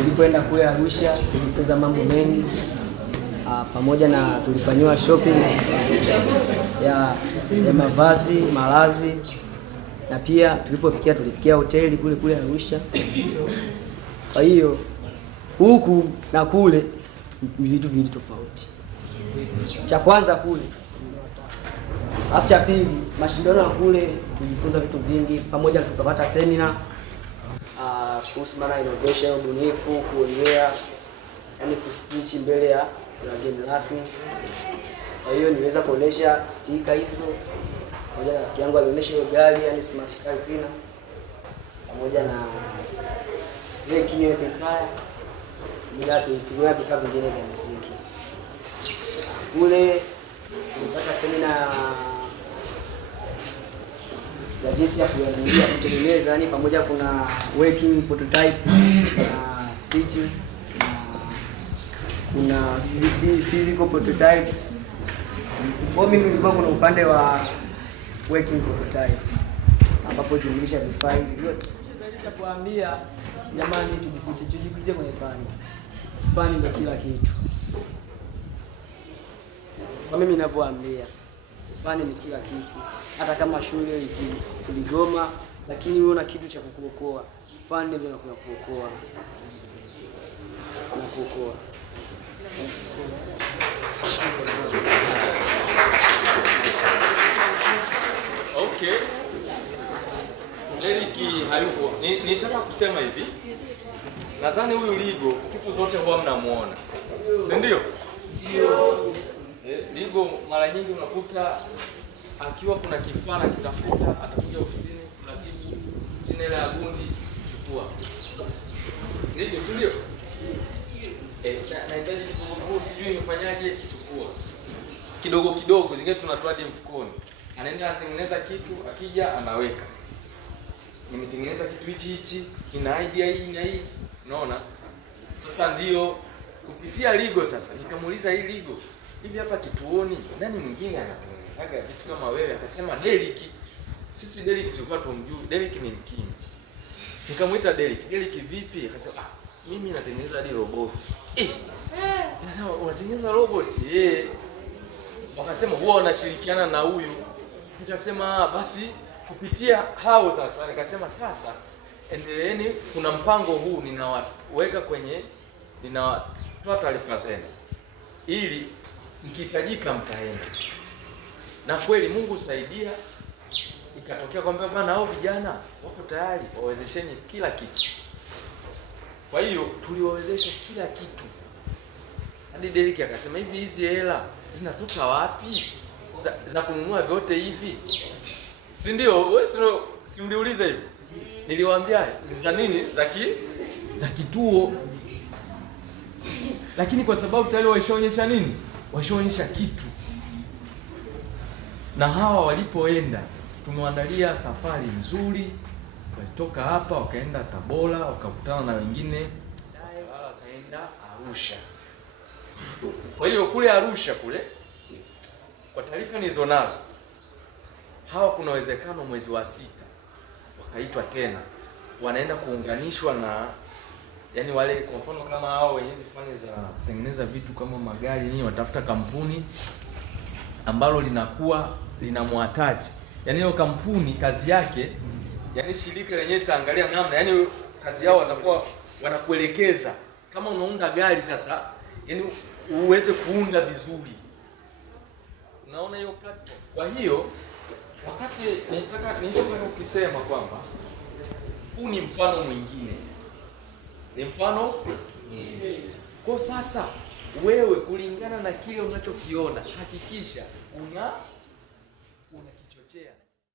Tulipoenda kule Arusha tulijifunza mambo mengi, pamoja na tulifanyiwa shopping ya mavazi, malazi, na pia tulifikia hoteli kule Arusha. Kwa hiyo huku na kule ni vitu vili tofauti. Cha kwanza kule, afu cha pili, mashindano ya kule tulijifunza vitu vingi, pamoja tukapata seminar kuhusu maana innovation, ubunifu, kuongea, yani kuspeech mbele ya wageni rasmi. Kwa hiyo niweza kuonesha speaker hizo, pamoja na rafiki yangu alionyesha hiyo gari, yani smart car cleaner, pamoja na ile kinyo amplifier, bila tulitumia vifaa vingine vya muziki. Kule tulipata seminar ya jinsi ya kutengeneza, yani pamoja kuna working prototype na speech na kuna physical prototype. Kwa mimi nilikuwa kuna upande wa working prototype ambapo tulionyesha vifaa hivi vyote. Naweza kuambia jamani, tujikite kwenye fani. Fani ndio kila kitu. Kwa mimi ninavyoambia, fani ni kila kitu. Hata kama shule kuligoma, lakini unaona kitu cha kukuokoa. Fani ndio inakuokoa. Inakuokoa. Okay. Deriki hayupo. Nitaka kusema hivi. Nadhani huyu Ligo siku zote huwa mnamuona. Si ndio? Ndio. Ligo mara nyingi unakuta akiwa kuna kifaa kitafuta, atakuja ofisini, kuratibu, sina ile gundi, chukua. Ligo, si ndio? Nahitaji kitu, sijui nifanyaje, chukua. Kidogo kidogo zingine tunatoa hadi mfukoni. Anaenda anatengeneza kitu, akija anaweka. Nimetengeneza kitu hichi, ina idea hii na hii. Unaona? Sasa ndio kupitia Ligo sasa nikamuuliza hii Ligo, hivi hapa kituoni nani mwingine anatengenezaga vitu kama wewe? Akasema Deriki. Sisi Deriki tulikuwa tumjui. Deriki ni mkini. Nikamuita Deriki. Deriki vipi? Akasema mimi natengeneza hadi roboti. Nasema unatengeneza roboti? Wakasema huwa wanashirikiana na huyu. Nikasema basi kupitia hao sasa, nikasema sasa endeleeni, kuna mpango huu ninaweka kwenye, ninatoa taarifa zenu ili mkihitajika mtaenda. Na kweli Mungu saidia, ikatokea kwamba bwana hao vijana wako tayari, wawezesheni kila kitu. Kwa hiyo tuliwawezesha kila kitu. Hadi Deriki akasema hivi hizi hela zinatoka wapi? Za kununua vyote hivi. Si ndio? Wewe si mliuliza hivi? Niliwaambia za nini? Za kituo. Lakini kwa sababu tayari waishaonyesha nini? Washaonyesha kitu. Na hawa walipoenda tumewaandalia safari nzuri. Walitoka hapa wakaenda Tabora, wakakutana na wengine wakaenda Arusha. Kwa hiyo kule Arusha kule, kwa taarifa nilizonazo, hawa kuna uwezekano mwezi wa 6 wakaitwa tena, wanaenda kuunganishwa na, yani wale kwa mfano kama hao wenye hizo fani za kutengeneza vitu kama magari nini, watafuta kampuni ambalo linakuwa linamwataji. Yani hiyo kampuni kazi yake, yani shirika lenyewe litaangalia namna, yani kazi yao watakuwa wanakuelekeza kama unaunda gari sasa, yani uweze kuunda vizuri. Unaona hiyo platform. Kwa hiyo wakati nilitaka ukisema kwamba huu ni mfano mwingine. Ni mfano kwa sasa wewe kulingana na kile unachokiona hakikisha